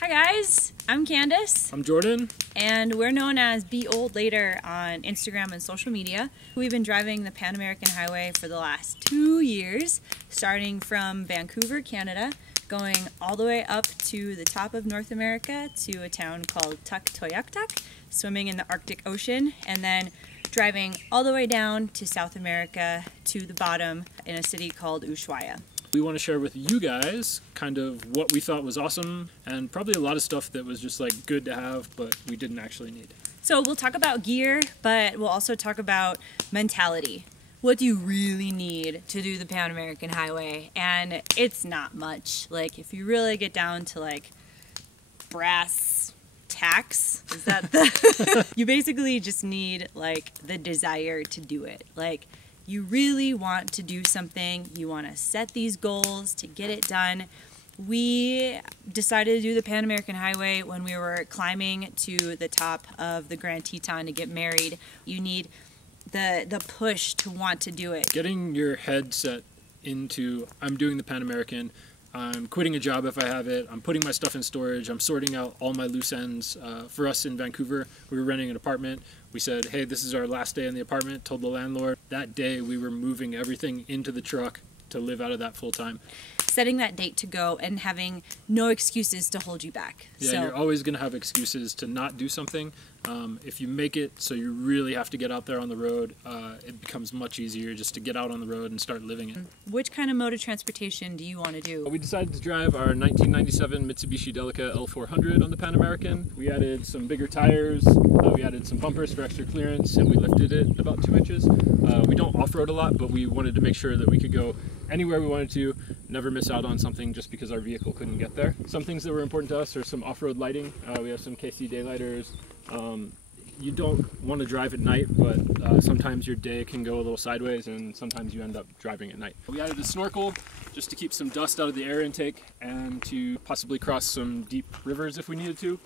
Hi guys, I'm Candace. I'm Jordan. And we're known as abeoldlater on Instagram and social media. We've been driving the Pan American Highway for the last 2 years, starting from Vancouver, Canada, going all the way up to the top of North America to a town called Tuktoyaktuk, swimming in the Arctic Ocean, and then driving all the way down to South America to the bottom in a city called Ushuaia. We want to share with you guys kind of what we thought was awesome and probably a lot of stuff that was just like good to have but we didn't actually need. So we'll talk about gear, but we'll also talk about mentality. What do you really need to do the Pan American Highway? And it's not much. Like if you really get down to like brass tacks, is that the you basically just need like the desire to do it. Like you really want to do something, you want to set these goals to get it done. We decided to do the Pan American Highway when we were climbing to the top of the Grand Teton to get married. You need the push to want to do it. Getting your head set into, I'm doing the Pan American, I'm quitting a job if I have it, I'm putting my stuff in storage, I'm sorting out all my loose ends. For us in Vancouver, we were renting an apartment. We said, hey, this is our last day in the apartment, told the landlord. That day we were moving everything into the truck to live out of that full time. Setting that date to go and having no excuses to hold you back. Yeah, so, you're always going to have excuses to not do something. If you make it so you really have to get out there on the road, it becomes much easier just to get out on the road and start living it. Which kind of mode of transportation do you want to do? We decided to drive our 1997 Mitsubishi Delica L400 on the Pan American. We added some bigger tires, we added some bumpers for extra clearance, and we lifted it about 2 inches. We don't off-road a lot, but we wanted to make sure that we could go anywhere we wanted to, never miss out on something just because our vehicle couldn't get there. Some things that were important to us are some off-road lighting. We have some KC daylighters. You don't want to drive at night, but sometimes your day can go a little sideways and sometimes you end up driving at night. We added a snorkel just to keep some dust out of the air intake and to possibly cross some deep rivers if we needed to.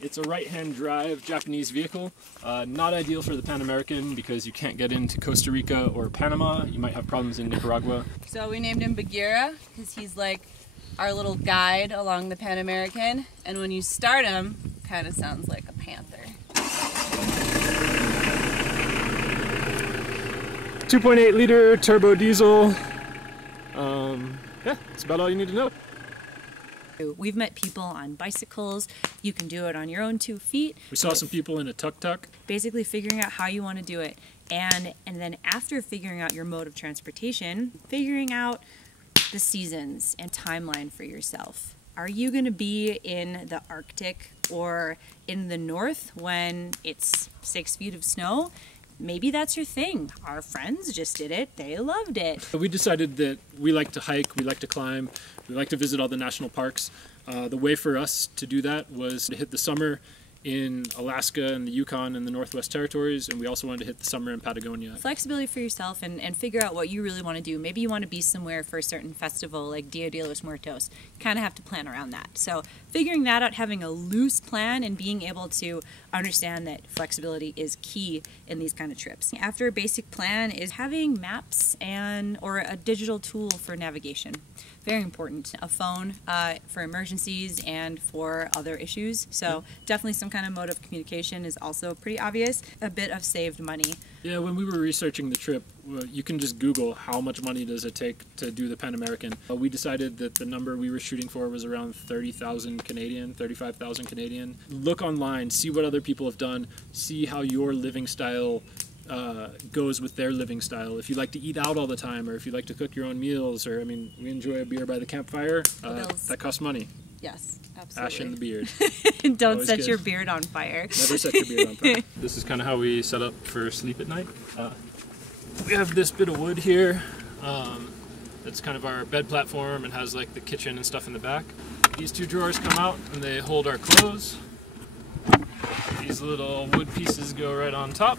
It's a right-hand drive Japanese vehicle, not ideal for the Pan American because you can't get into Costa Rica or Panama. You might have problems in Nicaragua. So we named him Bagheera because he's like our little guide along the Pan American, and when you start him, kind of sounds like a panther. 2.8 liter turbo diesel. Yeah, that's about all you need to know. We've met people on bicycles. You can do it on your own 2 feet. We saw some people in a tuk-tuk. Basically figuring out how you want to do it. And then after figuring out your mode of transportation, figuring out the seasons and timeline for yourself. Are you going to be in the Arctic or in the north when it's 6 feet of snow? Maybe that's your thing. Our friends just did it. They loved it. We decided that we like to hike, we like to climb, we like to visit all the national parks. The way for us to do that was to hit the summer in Alaska and the Yukon and the Northwest Territories, and we also wanted to hit the summer in Patagonia. Flexibility for yourself and figure out what you really want to do. Maybe you want to be somewhere for a certain festival like Dia de los Muertos. You kind of have to plan around that. So figuring that out, having a loose plan and being able to understand that flexibility is key in these kind of trips. After a basic plan is having maps or a digital tool for navigation. Very important. A phone for emergencies and for other issues. So definitely some kind of mode of communication is also pretty obvious. A bit of saved money. Yeah, when we were researching the trip, you can just Google how much money does it take to do the Pan American. We decided that the number we were shooting for was around 30,000 Canadian, 35,000 Canadian. Look online, see what other people have done, see how your living style goes with their living style. If you like to eat out all the time, or if you like to cook your own meals, or I mean, we enjoy a beer by the campfire, that costs money. Yes, absolutely. Ash in the beard. Don't Always set good. your beard on fire. Never set your beard on fire. This is kind of how we set up for sleep at night. We have this bit of wood here. That's kind of our bed platform and has like the kitchen and stuff in the back. These 2 drawers come out and they hold our clothes. These little wood pieces go right on top.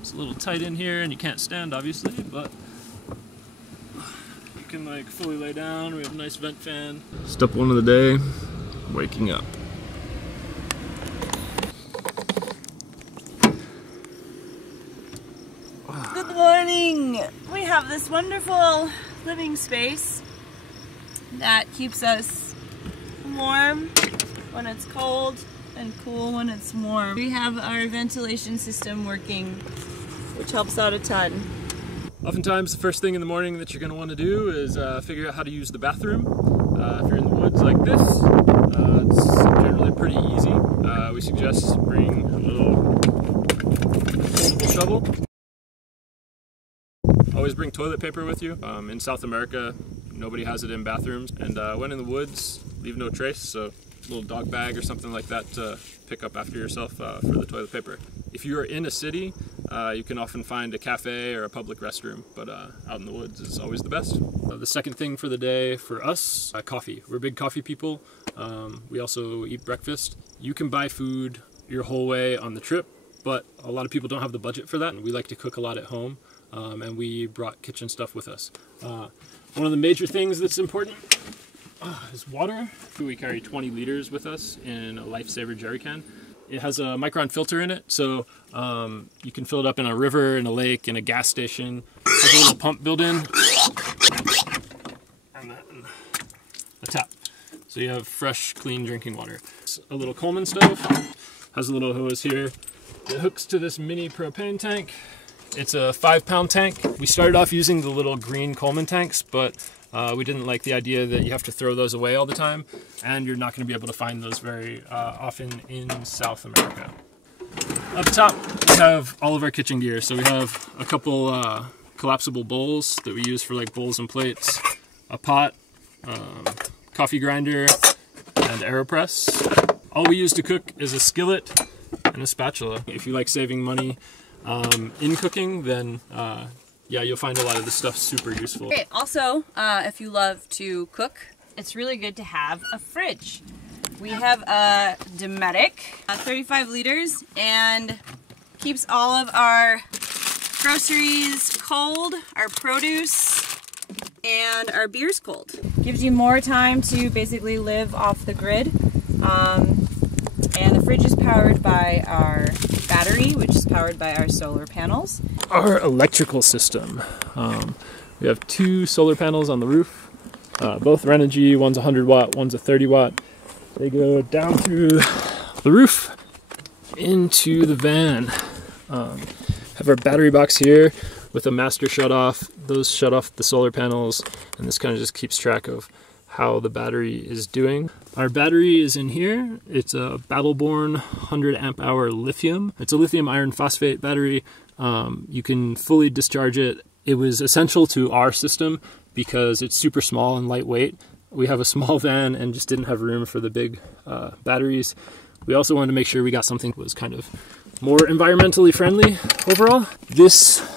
It's a little tight in here and you can't stand obviously, but you can like fully lay down. We have a nice vent fan. Step 1 of the day, waking up. Good morning! We have this wonderful living space that keeps us warm when it's cold and cool when it's warm. We have our ventilation system working, which helps out a ton. Oftentimes the first thing in the morning that you're going to want to do is figure out how to use the bathroom. If you're in the woods like this, it's generally pretty easy. We suggest bring a little foldable shovel. Always bring toilet paper with you. In South America, nobody has it in bathrooms. And when in the woods, leave no trace. So a little dog bag or something like that to pick up after yourself for the toilet paper. If you are in a city, you can often find a cafe or a public restroom, but out in the woods is always the best. The second thing for the day for us, coffee. We're big coffee people. We also eat breakfast. You can buy food your whole way on the trip, but a lot of people don't have the budget for that. We like to cook a lot at home, and we brought kitchen stuff with us. One of the major things that's important is water. We carry 20 liters with us in a Lifesaver jerry can. It has a micron filter in it, so you can fill it up in a river, in a lake, in a gas station. There's a little pump built in, and then a tap. So you have fresh, clean drinking water. It's a little Coleman stove, has a little hose here. It hooks to this mini propane tank. It's a 5-pound tank. We started off using the little green Coleman tanks, but we didn't like the idea that you have to throw those away all the time, and you're not going to be able to find those very often in South America. Up top, we have all of our kitchen gear. So we have a couple collapsible bowls that we use for like bowls and plates, a pot, coffee grinder, and AeroPress. All we use to cook is a skillet and a spatula. If you like saving money in cooking, then yeah, you'll find a lot of this stuff super useful. Okay, also, if you love to cook, it's really good to have a fridge. We have a Dometic, 35 liters, and keeps all of our groceries cold, our produce, and our beers cold. Gives you more time to basically live off the grid. And the fridge is powered by our battery, which is powered by our solar panels. Our electrical system. We have 2 solar panels on the roof. Both Renogy, one's 100 watt, one's a 30 watt. They go down through the roof into the van. Have our battery box here with a master shut off. Those shut off the solar panels, and this kind of just keeps track of how the battery is doing. Our battery is in here. It's a Battleborn 100 amp hour lithium. It's a lithium iron phosphate battery. You can fully discharge it. It was essential to our system because it's super small and lightweight. We have a small van and just didn't have room for the big batteries. We also wanted to make sure we got something that was kind of more environmentally friendly overall. This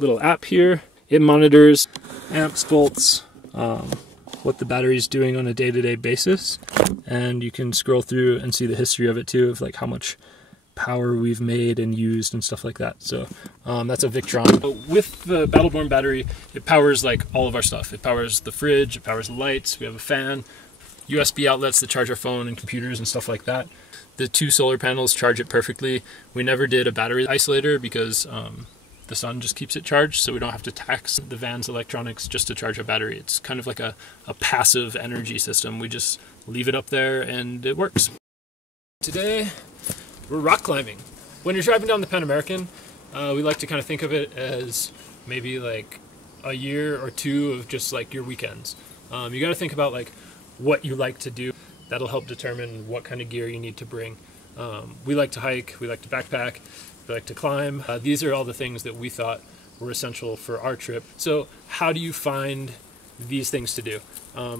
little app here, it monitors amps, volts, what the battery is doing on a day-to-day basis, and you can scroll through and see the history of it too, of like how much power we've made and used and stuff like that. So that's a Victron. With the Battleborn battery, it powers like all of our stuff. It powers the fridge, it powers the lights, we have a fan, USB outlets that charge our phone and computers and stuff like that. The 2 solar panels charge it perfectly. We never did a battery isolator because the sun just keeps it charged, so we don't have to tax the van's electronics just to charge a battery. It's kind of like a passive energy system. We just leave it up there and it works. Today, we're rock climbing. When you're driving down the Pan American, we like to kind of think of it as maybe like a year or 2 of just like your weekends. You got to think about like what you like to do. That'll help determine what kind of gear you need to bring. We like to hike, we like to backpack, we like to climb. These are all the things that we thought were essential for our trip. So how do you find these things to do?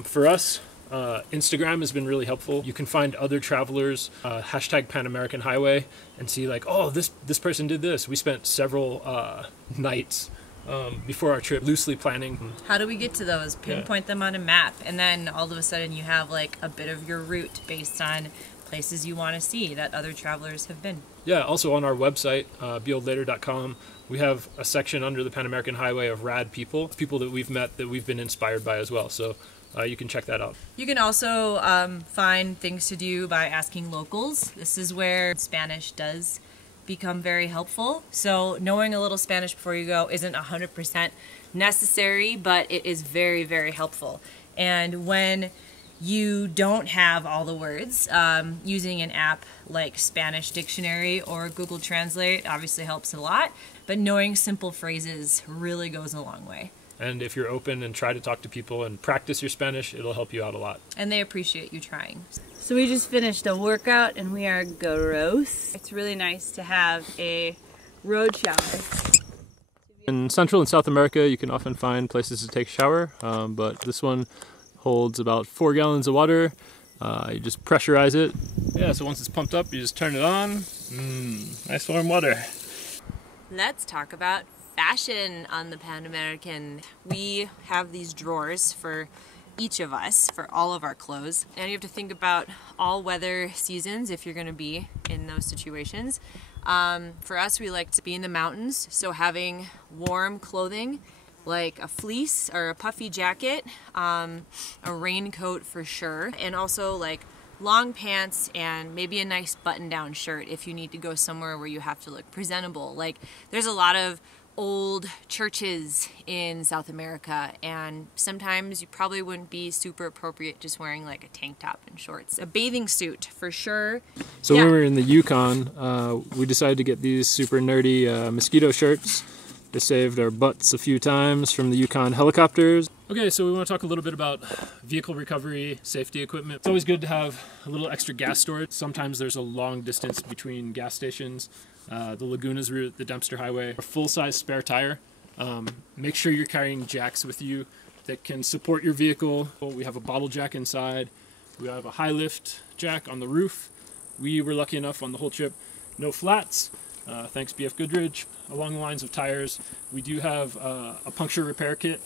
For us, Instagram has been really helpful. You can find other travelers, hashtag panamericanhighway, and see like, oh, this person did this. We spent several nights before our trip loosely planning. How do we get to those? Pinpoint them on a map, and then all of a sudden you have like a bit of your route based on places you want to see that other travelers have been. Yeah, also on our website, abeoldlater.com, we have a section under the Pan American Highway of rad people that we've met that we've been inspired by as well. So you can check that out. You can also find things to do by asking locals. This is where Spanish does become very helpful. So knowing a little Spanish before you go isn't 100% necessary, but it is very, very helpful. And when you don't have all the words, using an app like Spanish Dictionary or Google Translate obviously helps a lot, but knowing simple phrases really goes a long way. And if you're open and try to talk to people and practice your Spanish, it'll help you out a lot. And they appreciate you trying. So we just finished a workout and we are gross. It's really nice to have a road shower. In Central and South America, you can often find places to take a shower, but this one holds about 4 gallons of water. You just pressurize it. Yeah, so once it's pumped up, you just turn it on. Nice warm water. Let's talk about fashion on the Pan American. We have these drawers for each of us, for all of our clothes. And you have to think about all weather seasons if you're gonna be in those situations. For us, we like to be in the mountains, so having warm clothing like a fleece or a puffy jacket, a raincoat for sure, and also like long pants and maybe a nice button-down shirt if you need to go somewhere where you have to look presentable. Like there's a lot of old churches in South America, and sometimes you probably wouldn't be super appropriate just wearing like a tank top and shorts. A bathing suit for sure. So when we were in the Yukon, we decided to get these super nerdy mosquito shirts. They saved our butts a few times from the Yukon helicopters. Okay, so we want to talk a little bit about vehicle recovery, safety equipment. It's always good to have a little extra gas storage. Sometimes there's a long distance between gas stations. The Lagunas route, the Dempster Highway, a full-size spare tire. Make sure you're carrying jacks with you that can support your vehicle. We have a bottle jack inside. We have a high lift jack on the roof. We were lucky enough on the whole trip, no flats. Thanks BF Goodrich. Along the lines of tires, we do have a puncture repair kit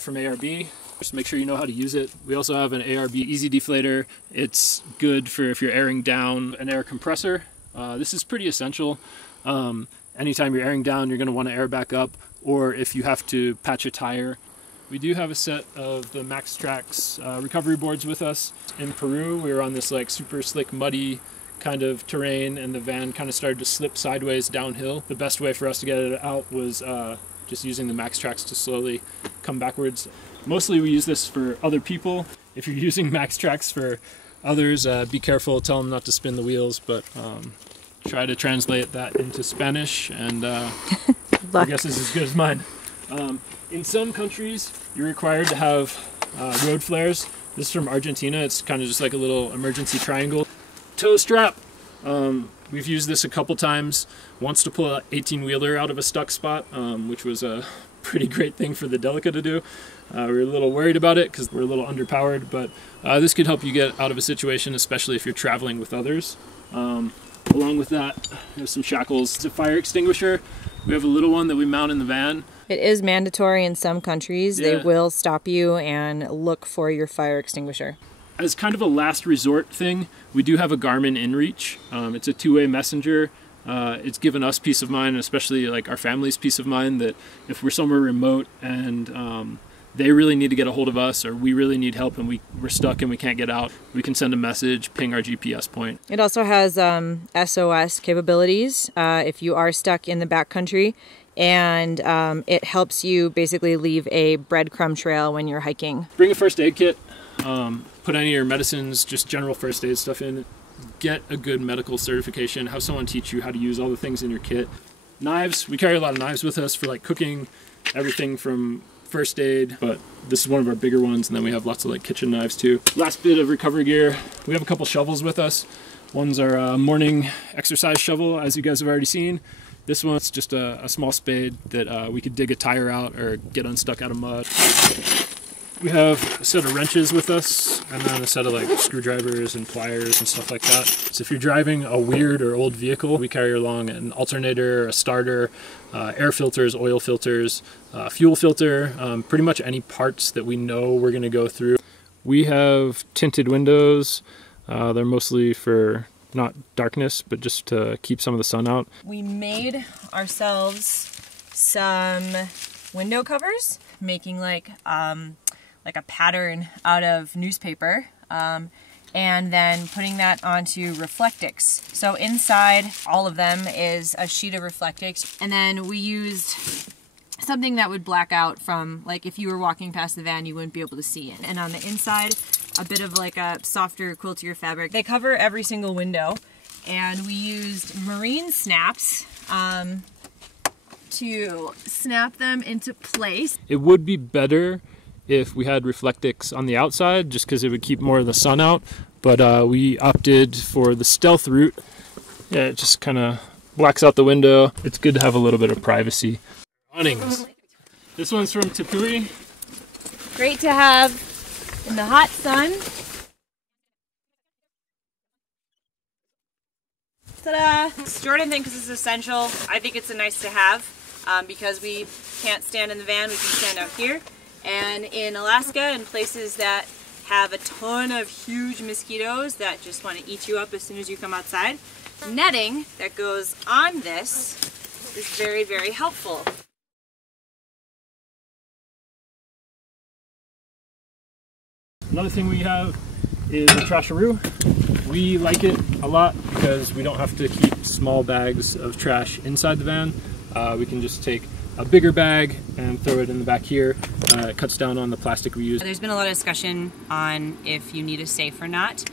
from ARB. Just make sure you know how to use it. We also have an ARB easy deflator. It's good for if you're airing down an air compressor. This is pretty essential. Anytime you're airing down, you're going to want to air back up, or if you have to patch a tire. We do have a set of the Max Trax recovery boards with us. In Peru, we were on this like super slick, muddy kind of terrain, and the van kind of started to slip sideways downhill. The best way for us to get it out was just using the Max Trax to slowly come backwards. Mostly we use this for other people. If you're using Max Trax for others, be careful, tell them not to spin the wheels, but try to translate that into Spanish, and your guess is as good as mine. In some countries, you're required to have road flares. This is from Argentina. It's kind of just like a little emergency triangle. Tow strap. We've used this a couple times. Once to pull an 18-wheeler out of a stuck spot, which was a pretty great thing for the Delica to do. We were a little worried about it because we're a little underpowered, but this could help you get out of a situation, especially if you're traveling with others. Along with that, there's some shackles. It's a fire extinguisher. We have a little one that we mount in the van. It is mandatory in some countries. Yeah. They will stop you and look for your fire extinguisher. As kind of a last resort thing, we do have a Garmin InReach. It's a two-way messenger. It's given us peace of mind, especially like our family's peace of mind, that if we're somewhere remote and they really need to get a hold of us, or we really need help and we're stuck and we can't get out, we can send a message, ping our GPS point. It also has SOS capabilities if you are stuck in the backcountry, and it helps you basically leave a breadcrumb trail when you're hiking. Bring a first aid kit, put any of your medicines, just general first aid stuff in. Get a good medical certification, have someone teach you how to use all the things in your kit. Knives, we carry a lot of knives with us for like cooking, everything from first aid, but this is one of our bigger ones, and then we have lots of like kitchen knives too. Last bit of recovery gear, we have a couple shovels with us. One's our morning exercise shovel, as you guys have already seen. This one's just a small spade that we could dig a tire out or get unstuck out of mud. We have a set of wrenches with us, and then a set of like screwdrivers and pliers and stuff like that. So if you're driving a weird or old vehicle, we carry along an alternator, a starter, air filters, oil filters, fuel filter, pretty much any parts that we know we're going to go through. We have tinted windows. They're mostly for not darkness, but just to keep some of the sun out. We made ourselves some window covers, making like a pattern out of newspaper, and then putting that onto Reflectix. So inside all of them is a sheet of Reflectix, and then we used something that would black out from, like, if you were walking past the van, you wouldn't be able to see it. And on the inside, a bit of like a softer, quiltier fabric. They cover every single window, and we used marine snaps to snap them into place. It would be better if we had Reflectix on the outside, just because it would keep more of the sun out, but we opted for the stealth route. Yeah, it just kind of blacks out the window. It's good to have a little bit of privacy. Awnings. This one's from Tepui. Great to have in the hot sun. Ta-da! Jordan thinks this is essential. I think it's a nice to have because we can't stand in the van, we can stand out here. And in Alaska, in places that have a ton of huge mosquitoes that just want to eat you up as soon as you come outside, netting that goes on this is very, very helpful. Another thing we have is a trasharoo. We like it a lot because we don't have to keep small bags of trash inside the van. We can just take a bigger bag and throw it in the back here. It cuts down on the plastic we use. There's been a lot of discussion on if you need a safe or not.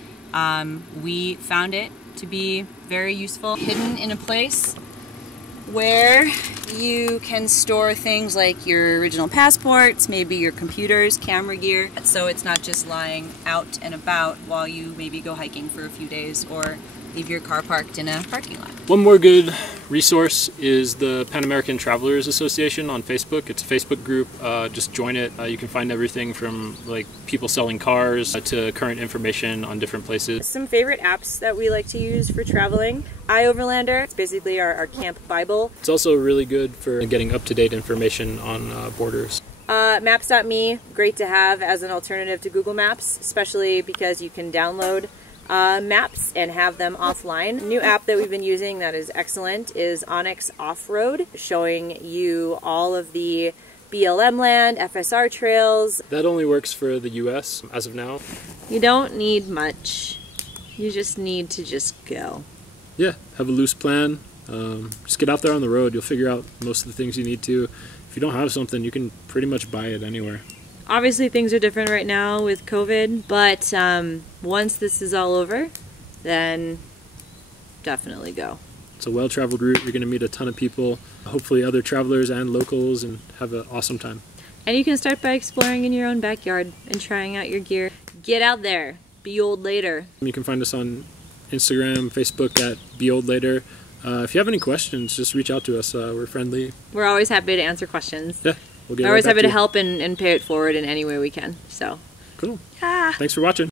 We found it to be very useful, hidden in a place where you can store things like your original passports, maybe your computers, camera gear, so it's not just lying out and about while you maybe go hiking for a few days or leave your car parked in a parking lot. One more good resource is the Pan American Travelers Association on Facebook. It's a Facebook group. Just join it. You can find everything from like people selling cars to current information on different places. Some favorite apps that we like to use for traveling. iOverlander, it's basically our camp Bible. It's also really good for getting up-to-date information on borders. Maps.me, great to have as an alternative to Google Maps, especially because you can download maps and have them offline. A new app that we've been using that is excellent is Onyx Offroad, showing you all of the BLM land, FSR trails. That only works for the US as of now. You don't need much. You just need to just go. Yeah, have a loose plan. Just get out there on the road. You'll figure out most of the things you need to. If you don't have something, you can pretty much buy it anywhere. Obviously things are different right now with COVID, but once this is all over, then definitely go. It's a well-traveled route. You're going to meet a ton of people, hopefully other travelers and locals, and have an awesome time. And you can start by exploring in your own backyard and trying out your gear. Get out there. Be old later. You can find us on Instagram, Facebook at abeoldlater. If you have any questions, just reach out to us. We're friendly. We're always happy to answer questions. Yeah. We're always happy to help and pay it forward in any way we can. So cool. Thanks for watching.